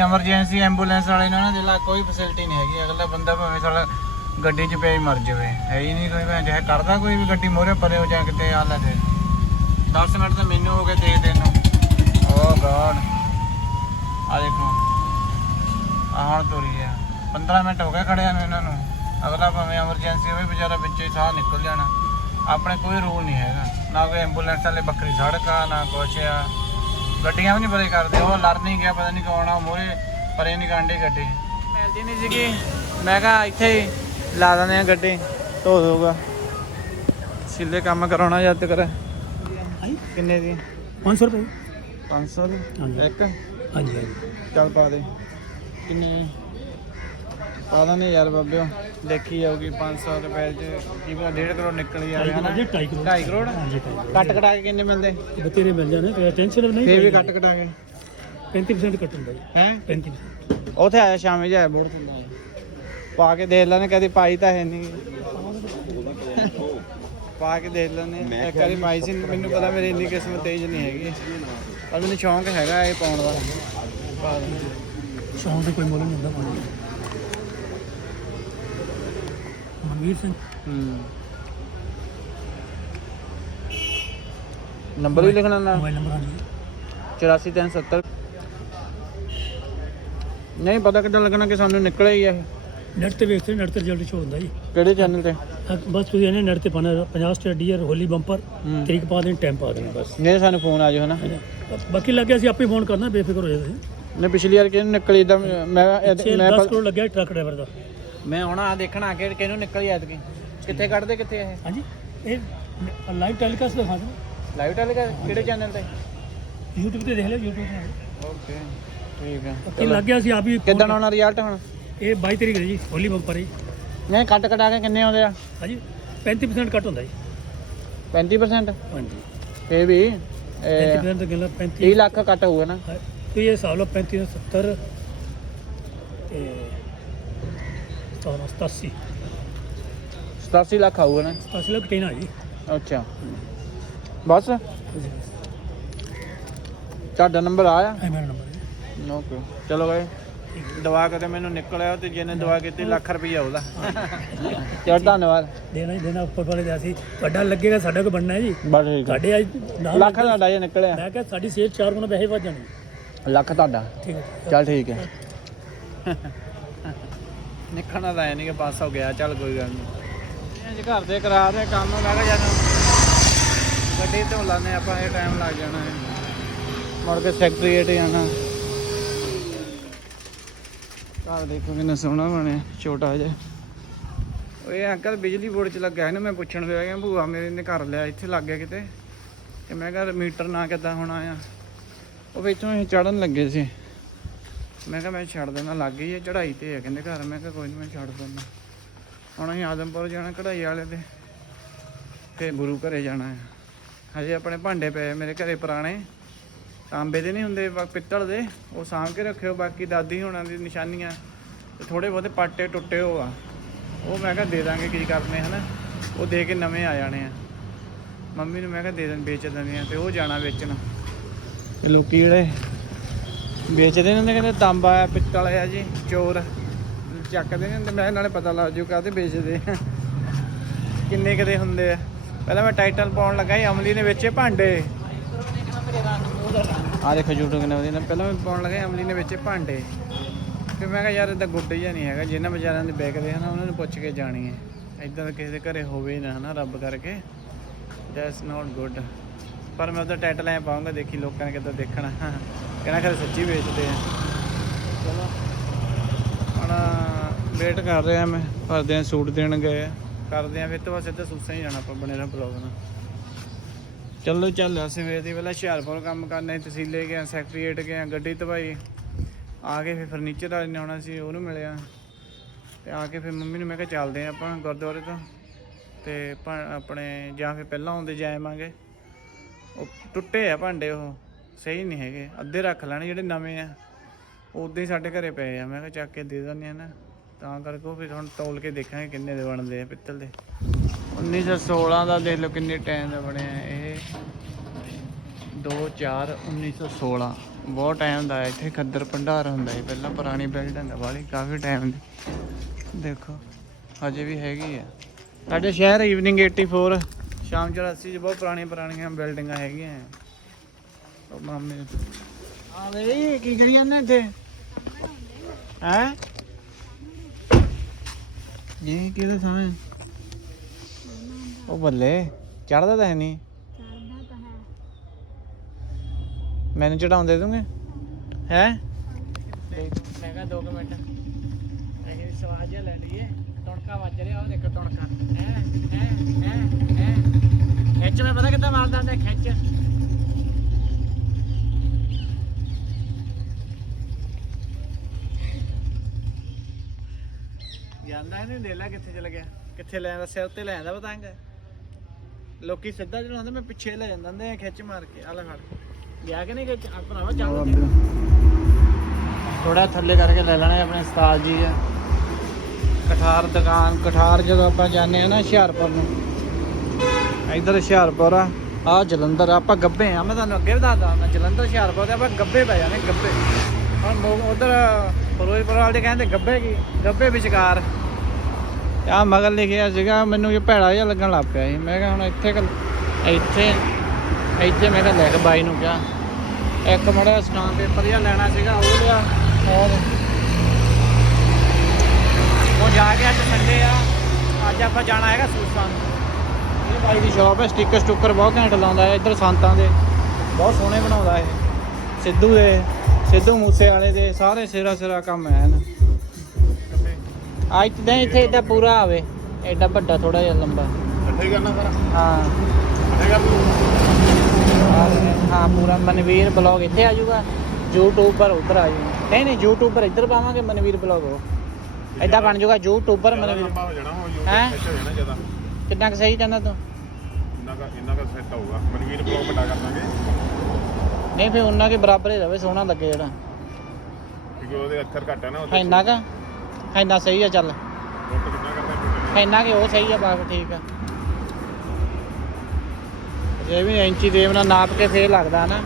Emergency ambulance ਵਾਲੇ ਨੇ ਨਾ ਜਿਹੜਾ ਕੋਈ ਫੈਸਿਲਿਟੀ ਨਹੀਂ ਹੈਗੀ, ਅਗਲਾ ਬੰਦਾ ਭਾਵੇਂ ਸਾਲਾ ਗੱਡੀ 'ਚ ਪਿਆ ਹੀ ਮਰ ਜਾਵੇ। ਹੈ ਹੀ ਨਹੀਂ ਕੋਈ ਭੈਣ, ਚਾਹੇ ਕਰਦਾ ਕੋਈ ਵੀ ਗੱਡੀ ਮੋਰੇ ਪਰੇ ਹੋ ਜਾ ਕਿਤੇ, ਆ ਲੈ ਤੇ 10 ਮਿੰਟ ਤਾਂ ਮੈਨੂੰ ਹੋ ਗਏ ਦੇਖਦੇ ਨੂੰ। ਓ ਗॉड ਆ ਦੇਖੋ। ਆ ਹੁਣ ਤੁਰੀ ਆ। 15 ਮਿੰਟ ਹੋ ਗਏ ਖੜਿਆਂ ਨੂੰ ਇਹਨਾਂ ਨੂੰ। ਅਗਲਾ ਭਾਵੇਂ ਐਮਰਜੈਂਸੀ ਹੋਵੇ, ਵਿਚਾਰਾ ਵਿੱਚੇ ਸਾਹ ਨਿਕਲ ਜਾਣਾ। ਆਪਣੇ ਕੋਈ ਰੂਲ ਨਹੀਂ ਹੈਗਾ। ਨਾ ਕੋਈ ਐਂਬੂਲੈਂਸ ਵਾਲੇ ਬੱਕਰੀ ਸੜਕ ਆ ਨਾ ਕੁਛ ਆ। ਗੱਡੀਆਂ ਵੀ ਨਹੀਂ ਪਰੇ ਕਰਦੇ ਉਹ ਲੜ ਨਹੀਂ ਗਿਆ ਪਤਾ ਨਹੀਂ ਕੌਣ ਆ ਮੋਰੇ ਪਰੇ ਨਹੀਂ ਕਾਂਡੀ ਗੱਡੀ। ਮਿਲਦੀ ਨਹੀਂ ਸੀਗੀ। ਮੈਂ ਕਿਹਾ ਇੱਥੇ ਹੀ ਲਾ ਦਿੰਦੇ ਆ ਗੱਡੀ ਧੋ ਦਊਗਾ ਸਿੱਲੇ ਕੰਮ ਕਰਾਉਣਾ ਜਦ ਤੱਕ। ਕਿੰਨੇ ਦੀ? 500 ਰੁਪਏ। 500 ਦੀ। ਇੱਕ? ਹਾਂਜੀ ਹਾਂਜੀ। ਚੱਲ ਪਾ ਦੇ। ਕਿੰਨੀ? ਪਾ ਦਾਂ ਯਾਰ ਬਾਬਿਓ। ਦੇਖੀ ਜਾਊਗੀ 500 ਰੁਪਏ ਚ ਪਤਾ 1.5 ਕਰੋੜ ਨਿਕਲ ਹੀ ਹਨਾ ਜੀ 2.5 ਕਰੋੜ 2.5 ਕਰੋੜ? ਹਾਂਜੀ 2.5 ਕੱਟ ਕਟਾ ਕੇ ਕਿੰਨੇ ਮਿਲਦੇ? ਬਤੇਰੇ ਮਿਲ ਜਾਣੇ ਤੇ ਟੈਨਸ਼ਨ ਨਹੀਂ ਫੇਰ ਵੀ ਕੱਟ ਕਟਾ ਕੇ। 35% ਕੱਟ ਹੁੰਦਾ ਜੀ। ਹੈ? 35% ਉੱਥੇ ਆਇਆ ਸ਼ਾਮੇ ਜਾਇਆ ਬੋੜ ਹੁੰਦਾ ਪਾ ਕੇ ਦੇਖ ਲੈਣੇ ਕਦੀ ਪਾਈ ਤਾਂ ਹੈ ਨਹੀਂ। ਪਾ ਕੇ ਦੇਖ ਲੈਣੇ ਇੱਕ ਵਾਰੀ ਪਾਈ ਸੀ ਮੈਨੂੰ ਪਤਾ ਮੇਰੀ ਇੰਨੀ ਕਿਸਮਤ ਤੇਜ਼ ਨਹੀਂ ਹੈਗੀ। ਪਰ ਮੈਨੂੰ ਸ਼ੌਂਕ ਹੈਗਾ ਇਹ ਪਾਉਣ ਦਾ। ਦੇ। ਸ਼ੌਂਕ ਦਾ ਕੋਈ ਮੁੱਲ ਨਹੀਂ ਹੁੰਦਾ ਪਾਣੀ ਮਨਵੀਰ ਸਿੰਘ। ਹੂੰ। ਨੰਬਰ ਵੀ ਲਿਖਣਾ ਨਾਲ? ਮੋਬਾਈਲ ਨੰਬਰ ਹਾਂਜੀ। 84370 ਨਹੀਂ ਪਤਾ ਕਿੱਦਾਂ ਲੱਗਣਾ ਕਿ ਸਾਨੂੰ ਨਿਕਲਿਆ ਹੀ ਇਹ? ਨੈਟ ਤੇ ਵੇਖਦੇ ਨੈਟ ਤੇ ਰਿਜ਼ਲਟ ਸ਼ੋ ਹੁੰਦਾ ਜੀ। ਕਿਹੜੇ ਚੈਨਲ ਤੇ? ਅਹ ਬਸ ਤੁਸੀਂ ਇਹਨੇ ਨੈਟ ਤੇ ਪਾਣਾ 50 ਸਟੇਟ ਡੀਅਰ ਹੋਲੀ ਬੰਪਰ ਹੂੰ। ਤਰੀਕ ਪਾ ਦੇਣੀ ਟਾਈਮ ਪਾ ਦੇਣਾ ਬਸ। ਨਹੀਂ ਸਾਨੂੰ ਫੋਨ ਆ ਜਾਓ ਹਨਾ? ਬਾਕੀ ਲੱਗਿਆ ਅਸੀਂ ਆਪੇ ਫੋਨ ਕਰਨਾ ਬੇਫਿਕਰ ਹੋ ਜਾਓ ਤੁਸੀਂ। ਨੇ ਪਿਛਲੀ ਵਾਰ ਕਿਹਨੂੰ ਨਿਕਲੀ ਇਦਾਂ ਮੈਂ ਮੈਂ 10 ਕਰੋੜ ਲੱਗਿਆ ਟਰੱਕ ਡਰਾਈਵਰ ਦਾ। ਮੈਂ ਆਉਣਾ ਆ ਦੇਖਣਾ ਕਿ ਕਿਹਨੂੰ ਨਿਕਲੀ ਐਤਕੀ। ਕਿੱਥੇ ਕੱਢਦੇ ਕਿੱਥੇ ਇਹ? ਹਾਂਜੀ ਇਹ ਲਾਈਵ ਟੈਲੀਕਾਸਟ ਦਿਖਾ ਦਿਓ। ਲਾਈਵ ਟੈਲੀ ਕਿਹੜੇ ਚੈਨਲ ਤੇ? YouTube ਤੇ ਦੇਖ ਲਿਓ YouTube ਤੇ। ਓਕੇ ਠੀਕ ਹੈ ਇਹ ਲੱਗ ਗਿਆ ਸੀ ਆਪ ਹੀ ਕਿੱਦਾਂ ਆਉਣਾ ਰਿਜ਼ਲਟ ਹੁਣ? ਇਹ 22 ਤਰੀਕ ਹੈ ਜੀ ਹੋਲੀ ਬੰਪਰ ਹੈ ਜੀ। ਨਹੀਂ ਕੱਟ ਕਟਾ ਕੇ ਕਿੰਨੇ ਆਉਂਦੇ ਆ? ਹਾਂਜੀ 35% ਕੱਟ ਹੁੰਦਾ ਜੀ। 35% ਹਾਂਜੀ। ਫੇ ਵੀ 35% ਤਾਂ ਗੱਲ 35 30 ਲੱਖ ਕੱਟ ਹੋਊਗਾ ਨਾ। ਤੇ ਇਹ ਹਿਸਾਬ ਲਓ 35 70 ਤੇ 87 87 ਲੱਖ ਆਊਗਾ ਨਾ? 87 ਲੱਖ ਟੇਨਾ ਜੀ? ਅੱਛਾ। ਬਸ? ਤੁਹਾਡਾ ਨੰਬਰ ਆਇਆ? ਇਹ ਮੇਰਾ ਨੰਬਰ ਹੈ ਓਕੇ। ਚਲੋ ਗਏ ਦਵਾ ਕਦੇ ਮੈਨੂੰ ਨਿਕਲਿਆ ਤੇ ਜਿਹਨੇ ਦਵਾ ਕੀਤੀ ਲੱਖ ਰੁਪਈਆ ਉਹਦਾ ਚਲ ਧੰਨਵਾਦ। ਦੇਣਾ ਹੀ ਦੇਣਾ ਉੱਪਰ ਵਾਲੇ ਦਾ ਸੀ ਤੁਹਾਡਾ ਲੱਗੇਗਾ ਸਾਡਾ ਕੋ ਬਣਨਾ ਹੈ ਜੀ। ਬਸ ਠੀਕ ਸਾਡੇ ਅੱਜ ਨਾਲ ਲੱਖ ਤੁਹਾਡਾ ਜੇ ਨਿਕਲਿਆ। ਮੈਂ ਕਿਹਾ ਸਾਡੀ ਸੇਲ ਚਾਰ ਗੁਣਾ ਪੈਸੇ ਵੱਧ ਜਾਣੇ। ਲੱਖ ਤੁਹਾਡਾ। ਠੀਕ ਹੈ ਚੱਲ ਠੀਕ ਹੈ। ਨਿਕਲਣਾ ਤਾਂ ਐ ਨਹੀਂ ਕਿ ਪਾਸ ਹੋ ਗਿਆ ਚੱਲ ਕੋਈ ਗੱਲ ਨਹੀਂ ਅੱਜ ਘਰ ਦੇ ਕਰਾ ਦੇ ਕੰਮ ਕਿਹਾ ਜਾਨ ਗੱਡੀ ਧੋ ਲਾਨੇ ਆਪਾਂ ਇਹ ਟਾਈਮ ਲੱਗ ਜਾਣਾ ਹੈ। ਮੁੜ ਕੇ ਸੈਕਟਰੀਏਟ ਜਾਣਾ। ਘਰ ਦੇਖੋ ਕਿੰਨਾ ਸੋਹਣਾ ਬਣਿਆ ਛੋਟਾ ਜਿਹਾ। ਓਏ ਅੰਕਲ ਬਿਜਲੀ ਬੋਰਡ 'ਚ ਲੱਗਾ ਹੈ ਨਾ ਮੈਂ ਪੁੱਛਣ ਪਿਆ ਗਿਆ ਭੂਆ ਮੇਰੇ ਨੇ ਘਰ ਲਿਆ ਇੱਥੇ ਲੱਗ ਗਿਆ ਕਿਤੇ। ਤੇ ਮੈਂ ਕਿਹਾ ਮੀਟਰ ਨਾ ਕਿੱਦਾਂ ਹੋਣਾ ਆ ਉਹ ਵਿੱਚੋਂ ਹੀ ਚੜਨ ਲੱਗੇ ਸੀ। ਮੈਂ ਕਿਹਾ ਮੈਂ ਛੱਡ ਦੇਣਾ ਲੱਗ ਗਈ ਹੈ ਚੜਾਈ ਤੇ ਹੈ ਕਹਿੰਦੇ ਘਰ। ਮੈਂ ਕਿਹਾ ਕੋਈ ਨਹੀਂ ਮੈਂ ਛੱਡ ਦਿੰਦਾ। ਹੁਣ ਅਸੀਂ ਆਦਮਪੁਰ ਜਾਣਾ ਕਢਾਈ ਵਾਲੇ ਦੇ ਤੇ ਗੁਰੂ ਘਰੇ ਜਾਣਾ ਹੈ ਹਜੇ ਆਪਣੇ ਭਾਂਡੇ ਪਏ ਮੇਰੇ ਘਰੇ ਪੁਰਾਣੇ। ਤਾਂਬੇ ਦੇ ਨਹੀਂ ਹੁੰਦੇ ਪਿੱਤਲ ਦੇ, ਉਹ ਸਾਂਭ ਕੇ ਰੱਖਿਓ। ਬਾਕੀ ਦਾਦੀ ਹੋਣਾ ਦੀ ਨਿਸ਼ਾਨੀਆਂ, ਤੇ ਥੋੜੇ ਬਹੁਤੇ ਪਾਟੇ ਟੁੱਟੇ ਹੋ ਆ। ਉਹ ਮੈਂ ਕਿਹਾ ਦੇ ਦਾਂਗੇ, ਕੀ ਕਰਨੇ ਹਨਾ? ਉਹ ਦੇ ਕੇ ਨਵੇਂ ਆ ਜਾਣੇ ਆ। ਮੰਮੀ ਨੂੰ ਮੈਂ ਕਿਹਾ ਦੇ ਦੇਣ, ਵੇਚ ਦਿੰਦੇ ਆ, ਤੇ ਉਹ ਜਾਣਾ ਵੇਚਣ। ਇਹ ਲੋਕੀ ਜਿਹੜੇ ਵੇਚਦੇ ਨੇ ਹੁੰਦੇ, ਕਹਿੰਦੇ ਤਾਂਬਾ ਆ, ਪਿੱਤਲ ਆ ਜੀ, ਚੋਰ। ਚੱਕਦੇ ਨੇ ਹੁੰਦੇ, ਮੈਂ ਨਾਲੇ ਪਤਾ ਲੱਗ ਜੂ ਕਾਹਦੇ ਵੇਚਦੇ ਆ। ਕਿੰਨੇ ਕਦੇ ਹੁੰਦੇ ਆ। ਪਹਿਲਾਂ ਮੈਂ ਟਾਈਟਲ ਪਾਉਣ ਲੱਗਾ ਸੀ, ਅਮਲੀ ਨੇ ਵੇਚੇ ਭਾਂਡੇ। ਆ ਦੇਖੋ YouTube ਕਿੰਨੇ ਵਧੀਆ ਪਹਿਲਾਂ ਮੈਂ ਪਾਉਣ ਲੱਗਾ ਅਮਲੀ ਨੇ ਵੇਚੇ ਭਾਂਡੇ। ਫਿਰ ਮੈਂ ਕਿਹਾ ਯਾਰ ਇਹਦਾ ਗੁੱਡ ਜਿਹਾ ਨਹੀਂ ਹੈਗਾ, ਜਿਹਨਾਂ ਵਿਚਾਰਿਆਂ ਦੇ ਵਿਕਦੇ ਹਨ ਉਹਨਾਂ ਨੂੰ ਪੁੱਛ ਕੇ ਜਾਣੀ ਹੈ। ਇਦਾਂ ਦਾ ਕਿਸੇ ਦੇ ਘਰੇ ਹੋਵੇ ਹੀ ਨਾ, ਹਨਾ, ਰੱਬ ਕਰਕੇ। ਦੈਟਸ ਨਾਟ ਗੁੱਡ ਪਰ ਮੈਂ ਉਹਦਾ ਟਾਈਟਲ ਐ ਪਾਉਂਗਾ ਦੇਖੀ ਲੋਕਾਂ ਨੇ ਕਿੱਦਾਂ ਦੇਖਣਾ। ਕਹਿਣਾ ਖਰੇ ਸੱਚੀ ਵੇਚਦੇ ਆ। ਚਲੋ। ਹੁਣ ਵੇਟ ਕਰ ਰਿਹਾ ਮੈਂ, ਭਰਦੇ ਆ ਸੂਟ ਦੇਣ ਗਏ ਕਰਦੇ ਆ, ਫਿਰ ਤੋਂ ਬਾਅਦ ਸਿੱਧਾ ਸੂਸਾਂ ਹੀ ਜਾਣਾ ਆਪਾਂ, ਬਣੇ ਰਹਿ ਬਲੌਗ ਨਾਲ। ਚਲੋ, ਚੱਲ ਸਵੇਰ ਦੀ ਵੇਲਾ ਹੁਸ਼ਿਆਰਪੁਰ ਕੰਮ ਕਰਨੇ ਤਹਿਸੀਲੇ ਗਿਆ ਸੈਕਟਰੀਏਟ ਗਿਆ ਗੱਡੀ ਧਵਾਈ। ਆ ਕੇ ਫਿਰ ਫਰਨੀਚਰ ਵਾਲੇ ਨੇ ਆਉਣਾ ਸੀ, ਉਹਨੂੰ ਮਿਲਿਆ। ਤੇ ਆ ਕੇ ਫਿਰ ਮੰਮੀ ਨੂੰ ਮੈਂ ਕਿਹਾ ਚੱਲਦੇ ਆ ਆਪਾਂ ਗੁਰਦੁਆਰੇ ਤੋਂ। ਤੇ ਭਾ- ਆਪਣੇ, ਜਾਂ ਫਿਰ ਪਹਿਲਾਂ ਆਉਂਦੇ ਜਾਵਾਂਗੇ ਉਹ ਟੁੱਟੇ ਆ ਭਾਂਡੇ ਉਹ। ਸਹੀ ਨਹੀਂ ਹੈਗੇ, ਅੱਧੇ ਰੱਖ ਲੈਣੇ ਜਿਹੜੇ ਨਵੇਂ ਆ। ਉਹ ਉਦਾਂ ਹੀ ਸਾਡੇ ਘਰੇ ਪਏ ਆ, ਮੈਂ ਕਿਹਾ ਚੱਕ ਕੇ ਦੇ ਦਿੰਦੇ ਆ ਨਾ। ਤਾਂ ਕਰਕੇ ਉਹ ਫਿਰ ਹੁਣ ਤੋਲ ਕੇ ਦੇਖਾਂਗੇ ਕਿੰਨੇ ਦੇ ਬਣਦੇ ਆ ਪਿੱਤਲ ਦੇ। 1916 ਦਾ ਦੇਖ ਲਓ ਕਿੰਨੇ ਟਾਈਮ ਦਾ ਬਣਿਆ ਇਹ। 24/1916 ਬਹੁਤ ਟਾਈਮ ਦਾ ਇੱਥੇ ਖੱਦਰ ਭੰਡਾਰ ਹੁੰਦਾ ਸੀ, ਪਹਿਲਾਂ ਪੁਰਾਣੀ ਬਿਲਡਿੰਗ ਹੈ ਵਾਲੀ ਕਾਫੀ ਟਾਈਮ ਦੀ। ਦੇਖੋ, ਹਜੇ ਵੀ ਹੈਗੀ ਆ। ਸਾਡੇ ਸ਼ਹਿਰ ਈਵਨਿੰਗ 84 ਸ਼ਾਮ 84 ਚ ਬਹੁਤ ਪੁਰਾਣੀਆਂ ਪੁਰਾਣੀਆਂ ਬਿਲਡਿੰਗਾਂ ਹੈਗੀਆਂ ਉਹ ਮਾਮੇ ਆ ਵੇ ਕੀ ਕਰੀ ਜਾਂਦੇ ਇੱਥੇ? ਹੈ? ਇਹ ਕਿਹਦਾ ਥਾਂ ਹੈ? ਉਹ ਬੱਲੇ ਚੜਦਾ ਤਾਂ ਹੈ ਨਹੀਂ। ਮੈਨੂੰ ਚੜਾਉਣ ਦੇ ਦੂੰਗੇ ਹੈ? ਮੈਂ ਕਿਹਾ 2 ਮਿੰਟ। ਇਹ ਸਵਾਦ ਜਿਹਾ ਲੈ ਲਈਏ। ਟੁਣਕਾ ਵੱਜ ਰਿਹਾ ਉਹ ਦੇਖੋ ਟੁਣਕਾ। ਹੈ ਹੈ ਹੈ ਹੈ। ਖਿੱਚ ਮੈਂ ਪਤਾ ਕਿੱਦਾਂ ਮਾਰਦਾ ਹੁੰਦਾ ਖਿੱਚ। ਜਾਂਦਾ ਨਹੀਂ ਦੇ ਲੈ ਕਿੱਥੇ ਚਲ ਗਿਆ। ਕਿੱਥੇ ਲੈ ਆਂਦਾ ਸਿਰ ਤੇ ਲੈ ਆਂਦਾ ਪਤੰਗ। ਲੋਕੀ ਸਿੱਧਾ ਚਲਾਉਂਦੇ ਮੈਂ ਪਿੱਛੇ ਲੈ ਜਾਂਦਾ ਹੁੰਦੇ ਆ ਖਿੱਚ ਮਾਰ ਕੇ ਆ ਲੈ ਫੜ। ਗਿਆ ਕਿ ਨਹੀਂ ਖਿੱਚ? ਆ ਭਰਾਵਾ ਚੱਲ ਥੋੜਾ ਥੱਲੇ ਕਰਕੇ ਲੈ ਲੈਣਾ ਆਪਣੇ ਉਸਤਾਦ ਜੀ ਆ। ਕਠਾਰ ਦੁਕਾਨ ਕਠਾਰ ਜਦੋਂ ਆਪਾਂ ਜਾਂਦੇ ਆ ਨਾ ਹੁਸ਼ਿਆਰਪੁਰ ਨੂੰ। ਇਧਰ ਹੁਸ਼ਿਆਰਪੁਰ ਆ। ਆ ਜਲੰਧਰ ਆਪਾਂ ਗੱਬੇ ਆ। ਮੈਂ ਤੁਹਾਨੂੰ ਅੱਗੇ ਵੀ ਦੱਸਦਾ ਮੈਂ ਜਲੰਧਰ ਹੁਸ਼ਿਆਰਪੁਰ ਤੇ ਆਪਾਂ ਗੱਬੇ ਪੈ ਜਾਂਦੇ ਗੱਬੇ। ਹੁਣ ਉਧਰ ਫਿਰੋਜ਼ਪੁਰ ਵਾਲੇ ਕਹਿੰਦੇ ਗੱਬੇ ਕੀ? ਗੱਬੇ ਵਿਚਕਾਰ। ਆ ਮਗਰ ਲਿਖਿਆ ਸੀਗਾ, ਮੈਨੂੰ ਇਹ ਭੈੜਾ ਜਿਹਾ ਲੱਗਣ ਲੱਗ ਪਿਆ ਸੀ। ਮੈਂ ਕਿਹਾ ਹੁਣ ਇੱਥੇ ਇੱਥੇ ਇੱਥੇ ਮੈਂ ਕਿਹਾ ਲਿਖ ਬਾਈ ਨੂੰ ਕਿਹਾ। ਇੱਕ ਮੜਾ ਸਟਾਂਪ ਪੇਪਰ ਜਿਹਾ ਲੈਣਾ ਸੀਗਾ, ਉਹ ਲਿਆ। ਔਰ ਉਹ ਜਾ ਕੇ ਅੱਜ ਸੰਡੇ ਆ। ਅੱਜ ਆਪਾਂ ਜਾਣਾ ਹੈਗਾ ਸੂਸਾਂ ਇਹ ਬਾਈ ਦੀ ਸ਼ਾਪ ਹੈ ਸਟicker ਸਟੁੱਕਰ ਬਹੁਤ ਘੈਂਟ ਲਾਉਂਦਾ ਹੈ, ਇੱਧਰ ਸੰਤਾਂ ਦੇ। ਬਹੁਤ ਸੋਹਣੇ ਬਣਾਉਂਦਾ ਇਹ। ਸਿੱਧੂ ਦੇ, ਸਿੱਧੂ ਮੂਸੇ ਵਾਲੇ ਦੇ, ਸਾਰੇ ਸਿਰਾ ਸਿਰਾ ਕੰਮ ਹੈ ਨਾ। ਅੱਜ ਤਾਂ ਇੱਥੇ ਏਡਾ ਪੂਰਾ ਆਵੇ ਐਡਾ ਵੱਡਾ ਥੋੜਾ ਜਿਹਾ ਲੰਬਾ। ਇਕੱਠੇ ਕਰਨਾ ਸਾਰਾ? ਹਾਂ। ਇਕੱਠੇ ਕਰ ਹਾਂ ਪੂਰਾ ਮਨਵੀਰ ਬਲੌਗ ਇੱਥੇ ਆ ਜਾਊਗਾ YouTube ਪਰ ਉਧਰ ਆ ਜਾਊਗਾ। ਨਹੀਂ ਨਹੀਂ YouTube ਪਰ ਇੱਧਰ ਪਾਵਾਂਗੇ ਮਨਵੀਰ ਬਲੌਗ ਉਹ। ਐਦਾਂ ਬਣ ਜਾਊਗਾ YouTube ਪਰ ਮਨਵੀਰ ਲੰਬਾ ਹੋ ਜਾਣਾ ਹੋ ਹੈਂ? ਸੈੱਟ ਹੋ ਜਾਣਾ ਜ਼ਿਆਦਾ। ਕਿੰਨਾ ਕੁ ਸਹੀ ਕਹਿੰਦਾ ਤੂੰ? ਇੰਨਾ ਕਾ ਇੰਨਾ ਕਾ ਸੈੱਟ ਹੋਊਗਾ। ਮਨਵੀਰ ਬਲੌਗ ਵੱਡਾ ਕਰ ਦਾਂਗੇ। ਨਹੀਂ ਫਿਰ ਉਹਨਾਂ ਕੇ ਬਰਾਬਰ ਹੀ ਰਵੇ ਸੋਹਣਾ ਲੱਗੇ ਜਿਹੜਾ। ਕਿਉਂਕਿ ਉਹਦੇ ਅੱਖਰ ਘੱਟ ਹੈ ਨਾ ਇੰਨਾ ਕਾ? ਇੰਨਾ ਸਹੀ ਆ ਚੱਲ। ਇੰਨਾ ਕਿ ਉਹ ਸਹੀ ਆ ਬਾਕੀ ਠੀਕ ਆ। ਇਹ ਵੀ ਇੰਚੀ ਦੇਵ ਨਾਲ ਨਾਪ ਕੇ ਫੇਰ ਲੱਗਦਾ ਨਾ।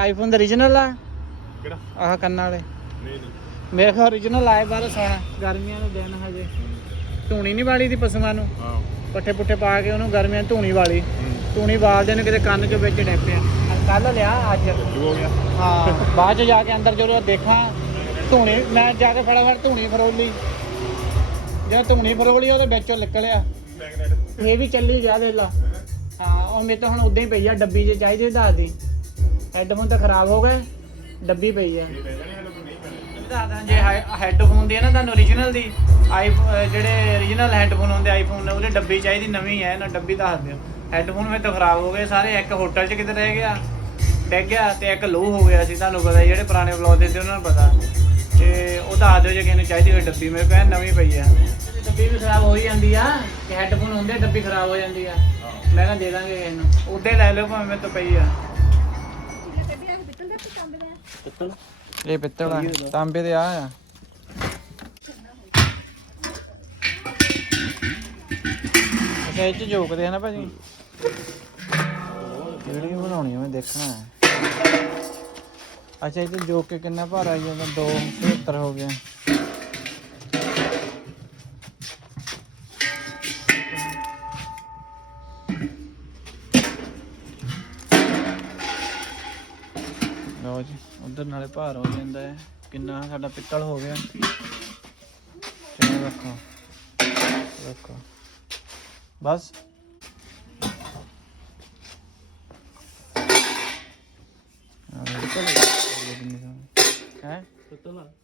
ਆਈਫੋਨ ਦਾ origignal ਆ? ਕਿਹੜਾ? ਆਹ ਕੰਨਾਂ ਵਾਲੇ। ਨਹੀਂ ਨਹੀਂ। ਮੇਰੇ ਕੋਲ origignal ਆਏ ਬਾਰੇ ਸੋਹਣਾ ਗਰਮੀਆਂ ਦੇ ਦਿਨ ਹਜੇ। ਧੂਣੀ ਨਹੀਂ ਵਾਲੀ ਦੀ ਪਸ਼ੂਆਂ ਨੂੰ। ਹਾਂ। ਪੱਠੇ ਪੁੱਠੇ ਪਾ ਕੇ ਉਹਨੂੰ ਗਰਮੀਆਂ ਧੂਣੀ ਵਾਲੀ। ਧੂਣੀ ਵਾਲਦੇ ਨੇ ਕਿਤੇ ਕੰਨ 'ਚ ਵਿੱਚ ਡੈਪਿਆ ਕੱਲ ਲਿਆ ਅੱਜ। ਜੋ ਹੋ ਗਿਆ। ਹਾਂ ਬਾਅਦ 'ਚ ਜਾ ਕੇ ਅੰਦਰ ਜਦੋਂ ਦੇਖਾਂ ਧੂਣੀ, ਮੈਂ ਜਾ ਕੇ ਫਟਾਫਟ ਧੂਣੀ ਫਰੋਲੀ ਜਦੋਂ ਧੂਣੀ ਫਰੋਲੀ ਉਹਦੇ ਵਿੱਚੋਂ ਨਿਕਲਿਆ। ਮੈਗਨੇਟ ਇਹ ਵੀ ਚੱਲੀ ਗਿਆ ਦੇ ਹਾਂ, ਉਹ ਮੇਰੇ ਤਾਂ ਹੁਣ ਉਦਾਂ ਹੀ ਪਈ ਆ, ਡੱਬੀ 'ਚ ਚਾਹੀਦੀ ਦੱਸ ਦੀ। ਹੈੱਡਫੋਨ ਤਾਂ ਖਰਾਬ ਹੋ ਗਏ, ਡੱਬੀ ਪਈ ਆ। ਦੱਸਦਾ ਜੇ ਹੈੱਡਫੋਨ ਦੀ ਹੈ ਨਾ, ਤੁਹਾਨੂੰ origignal ਦੀ, ਆਈ ਜਿਹੜੇ origignal ਹੈੱਡਫੋਨ ਹੁੰਦੇ, ਆਈਫੋਨ ਉਹਦੇ ਡੱਬੀ ਚਾਹੀਦੀ ਨਵੀਂ ਹੈ ਨਾ ਡੱਬੀ ਦੱਸ ਦਿਓ। ਹੈੱਡਫੋਨ ਮੇਰੇ ਤੋਂ ਖਰਾਬ ਹੋ ਗਏ, ਸਾਰੇ ਇੱਕ ਹੋਟਲ 'ਚ ਕਿਤੇ ਰਹਿ ਗਿਆ, ਡਿੱਗ ਗਿਆ ਤੇ ਇੱਕ ਲੂ ਹੋ ਗਿਆ ਸੀ, ਤੁਹਾਨੂੰ ਪਤਾ ਜਿਹੜੇ ਪੁਰਾਣੇ ਵਲੌਗ ਦੇ ਸੀ ਉਹਨਾਂ ਨੂੰ ਪਤਾ। ਤੇ ਉਹ ਦੱਸ ਦਿਓ ਜੇ ਕਿਸੇ ਨੂੰ ਚਾਹੀਦੀ ਹੋਈ ਡੱਬੀ ਮੇਰੇ ਕੋਲ ਨਵੀਂ ਪਈ ਆ। ਡੱਬੀ ਵੀ ਖਰਾਬ ਹੋ ਹੀ ਜਾਂਦੀ ਆ ਕਿ ਹੈੱਡਫੋਨ ਹੁੰਦੇ ਡੱਬੀ ਖਰਾਬ ਹੋ ਜਾਂਦੀ ਆ। ਮੈਂ ਕਿਹਾ ਦੇ ਦਾਂਗੇ ਕਿਸੇ ਨੂੰ। ਉੱਦੇ ਲੈ ਲਿਓ ਭਾਵੇਂ ਮੇਰੇ ਤੋਂ ਪਈ ਆ। ਇਹ ਪਿੱਤਲ ਆ ਤਾਂਬੇ ਦੇ ਆ ਆ। ਅੱਛਾ ਇਹ ਚ ਜੋਕਦੇ ਆ ਨਾ ਭਾਜੀ। ਵੀਡੀਓ ਬਣਾਉਣੀ ਆ ਮੈਂ ਦੇਖਣਾ ਹੈ ਅੱਛਾ, ਇਹ ਜੋ ਕੇ ਕਿੰਨਾ ਭਾਰ ਆ ਜਾਂਦਾ 270 ਹੋ ਗਿਆ ਲਓ ਜੀ, ਉਧਰ ਨਾਲੇ ਭਾਰ ਹੋ ਜਾਂਦਾ ਹੈ। ਕਿੰਨਾ ਸਾਡਾ ਪਿੱਤਲ ਹੋ ਗਿਆ। ਚਲੋ ਰੱਖੋ। ਰੱਖੋ। ਬਸ। ਹੈ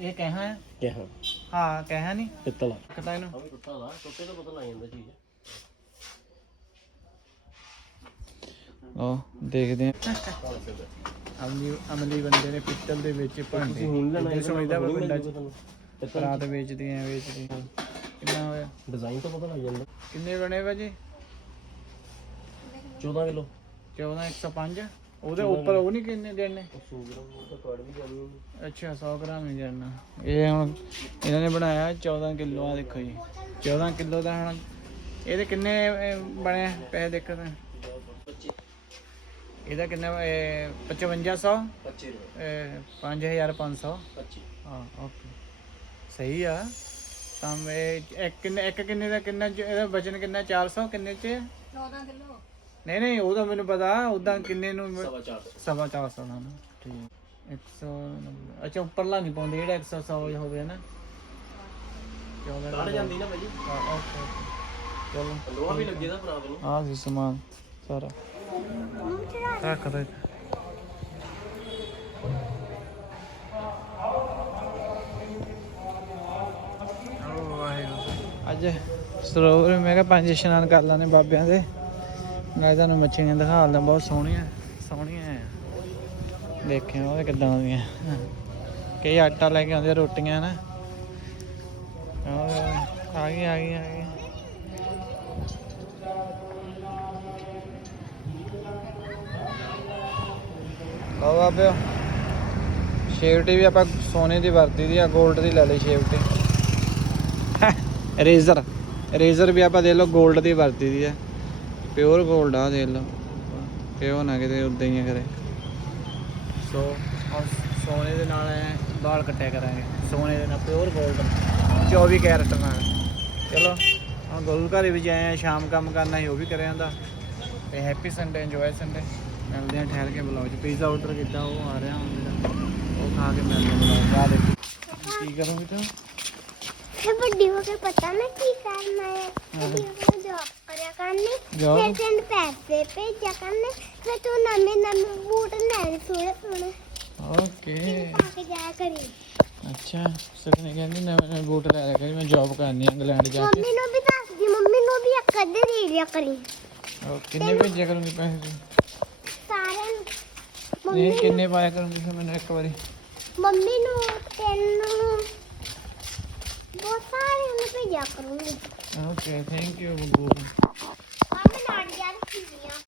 ਇਹ ਕਹਿਆ ਹੈ? ਕਿਹਾ। ਹਾਂ ਕਹਿਆ ਨਹੀਂ? ਪਿੱਤਲ ਕਿਤਾ ਇਹਨੂੰ। ਟੁੱਟਾ ਲਾ ਟੁੱਟੇ ਤੋਂ ਪਤਾ ਲੱਗ ਜਾਂਦਾ ਚੀਜ਼। ਉਹ ਦੇਖਦੇ ਆ ਅਮਲੀ ਅਮਲੀ ਬੰਦੇ ਨੇ ਪਿੱਤਲ ਦੇ ਵਿੱਚ ਭਾਂਡੇ। ਇਹ ਸਮਝਦਾ ਵਾ ਪਿੰਡਾਂ ਚ? ਰਾਤ ਵੇਚਦੇ ਆ ਵੇਚਦੇ ਆ। ਕਿੰਨਾ ਹੋਇਆ? ਡਿਜ਼ਾਈਨ ਤੋਂ ਪਤਾ ਲੱਗ ਜਾਂਦਾ। ਕਿੰਨੇ ਬਣੇ ਭਾਜੀ 14 ਕਿਲੋ। 14 105 ਉਹਦੇ ਉੱਪਰ ਉਹ ਨਹੀਂ ਕਿੰਨੇ ਦੇਣੇ? 100 ਗ੍ਰਾਮ ਦਾ ਕਾਰਡ ਵੀ ਜਾਣੀ ਅੱਛਾ 100 ਗ੍ਰਾਮ ਹੀ ਜਾਣਾ ਇਹ ਹੁਣ ਇਹਨਾਂ ਨੇ ਬਣਾਇਆ 14 ਕਿਲੋ ਆ ਦੇਖੋ ਜੀ। 14 ਕਿਲੋ ਦਾ ਹੁਣ ਇਹਦੇ ਕਿੰਨੇ ਬਣੇ ਪੈਸੇ ਦੇਖੋ ਤਾਂ। ਇਹਦਾ ਕਿੰਨਾ ਇਹ 5500 25 ਰੁਪਏ। ਇਹ 5500 25 ਹਾਂ ਓਕੇ। ਸਹੀ ਆ। ਤਾਂ ਇਹ ਇੱਕ ਕਿੰਨੇ ਇੱਕ ਕਿੰਨੇ ਦਾ ਕਿੰਨਾ ਇਹਦਾ ਵਜਨ ਕਿੰਨਾ? 400 ਕਿੰਨੇ ਚ? 14 ਕਿਲੋ। ਨਹੀਂ ਨਹੀਂ ਉਹ ਤਾਂ ਮੈਨੂੰ ਪਤਾ ਉਦਾਂ ਕਿੰਨੇ ਨੂੰ ਸਵਾ 400 ਸਵਾ 400 ਦਾ ਨਾ ਠੀਕ 100 ਅੱਛਾ ਉੱਪਰਲਾ ਨਹੀਂ ਪਾਉਂਦੇ ਜਿਹੜਾ 100 ਹੋਵੇ ਨਾ। ਕੱਢ ਜਾਂਦੀ ਨਾ ਭਾਜੀ ਹਾਂ, ਓਕੇ। ਚਲੋ। ਲੋਹਾ ਵੀ ਲੱਗੇ ਦਾ ਭਰਾ ਨੂੰ ਆ ਸੀ ਸਮਾਨ ਸਾਰਾ। ਰੱਖ ਦੇ। ਅੱਜ ਸਰੋਵਰ ਮੈਂ ਕਿਹਾ ਪੰਜ ਇਸ਼ਨਾਨ ਕਰ ਲਾਣੇ ਬਾਬਿਆਂ ਦੇ। ਮੈਂ ਤੁਹਾਨੂੰ ਮੱਛੀਆਂ ਦਿਖਾ ਦਿੰਦਾ ਬਹੁਤ ਸੋਹਣੀਆਂ ਸੋਹਣੀਆਂ ਆ। ਦੇਖਿਓ ਉਹ ਕਿੱਦਾਂ ਦੀਆਂ। ਕਈ ਆਟਾ ਲੈ ਕੇ ਆਉਂਦੇ ਰੋਟੀਆਂ ਨਾ ਆ ਗਈ ਆ ਗਈ ਆ ਗਈ। ਲਓ ਬਾਬਿਓ ਸ਼ੇਵਟੀ ਵੀ ਆਪਾਂ ਸੋਨੇ ਦੀ ਵਰਤੀ ਦੀ ਆ 골ਡ ਦੀ ਲੈ ਲਈ ਸ਼ੇਵਟੀ ਰੇਜ਼ਰ। ਰੇਜ਼ਰ ਵੀ ਆਪਾਂ ਦੇ ਲਓ 골ਡ ਦੀ ਵਰਤੀ ਦੀ ਆ। ਪਿਓਰ 골ਡ ਆ ਦੇ ਲਓ। ਪਿਓ ਨਾ ਕਿਤੇ ਉਦਾਂ ਹੀ ਆ ਕਰੇ ਸੋ ਹੁਣ ਸੋਨੇ ਦੇ ਨਾਲ ਐਂ ਵਾਲ ਕੱਟਿਆ ਕਰਾਂਗੇ। ਸੋਨੇ ਦੇ ਨਾਲ ਪਿਓਰ 골ਡ 24 ਕੈਰਟ ਨਾਲ। ਚਲੋ ਹੁਣ ਗੁਰੂ ਘਰ ਵੀ ਜਾਏ ਆ ਸ਼ਾਮ ਕੰਮ ਕਰਨਾ ਸੀ ਉਹ ਵੀ ਕਰਿਆ ਜਾਂਦਾ ਤੇ ਹੈਪੀ ਸੰਡੇ ਇੰਜੋਏ ਸੰਡੇ ਮਿਲਦੇ ਆ ਠਹਿਰ ਕੇ ਬਲੌਗ 'ਚ। ਪੀਜ਼ਾ ਆਰਡਰ ਕੀਤਾ ਉਹ ਆ ਰਿਹਾ ਹੁਣ ਜਿਹੜਾ। ਉਹ ਖਾ ਕੇ ਮਿਲਦੇ ਬਲੌਗ ਆ ਦੇਖੀ। ਕੀ ਕਰੋਗੇ ਤੂੰ? ਵੱਡੀ ਹੋ ਕੇ ਪਤਾ ਨਾ ਕੀ ਕਰਨਾ ਹੈ ਵੱਡੀ ਹੋ ਕੇ ਜੌਬ ਕਰਿਆ ਕਰਨੀ Job? ਫਿਰ ਤੈਨੂੰ ਪੈਸੇ ਭੇਜਿਆ ਕਰਨੇ ਫਿਰ ਤੂੰ ਨਵੇਂ ਨਵੇਂ ਬੂਟ ਲੈਣੇ ਸੋਹਣੇ ਸੋਹਣੇ। ਓਕੇ। ਪਾ ਕੇ ਜਾਇਆ ਕਰੀ? ਅੱਛਾ ਸਖਨੇ ਕਹਿੰਦੀ ਨਵੇਂ ਨਵੇਂ ਬੂਟ ਲੈ ਲਿਆ ਕਰੀ ਮੈਂ ਜੌਬ ਕਰਨੀ ਆ ਇੰਗਲੈਂਡ ਜਾ ਕੇ। ਮੰਮੀ ਨੂੰ ਵੀ ਦੱਸ ਦੀ ਮੰਮੀ ਨੂੰ ਵੀ ਇੱਕ ਅੱਧੇ ਦੇ ਦਿਆ ਕਰੀ। ਉਹ ਕਿੰਨੇ ਭੇਜਿਆ ਕਰੂੰਗੀ ਪੈਸੇ ਤੂੰ? ਸਾਰਿਆਂ ਨੂੰ। ਨਹੀਂ ਮੰਮੀ ਕਿੰਨੇ ਪਾਇਆ ਕਰੂੰਗੀ ਫਿਰ ਮੈਨੂੰ ਇੱਕ ਵਾਰੀ? ਮੰਮੀ ਨੂੰ ਤੈਨੂੰ ਬਹੁਤ ਸਾਰਿਆਂ ਨੂੰ ਭੇਜਿਆ ਕਰੂੰਗੀ। Okay thank you Babbu.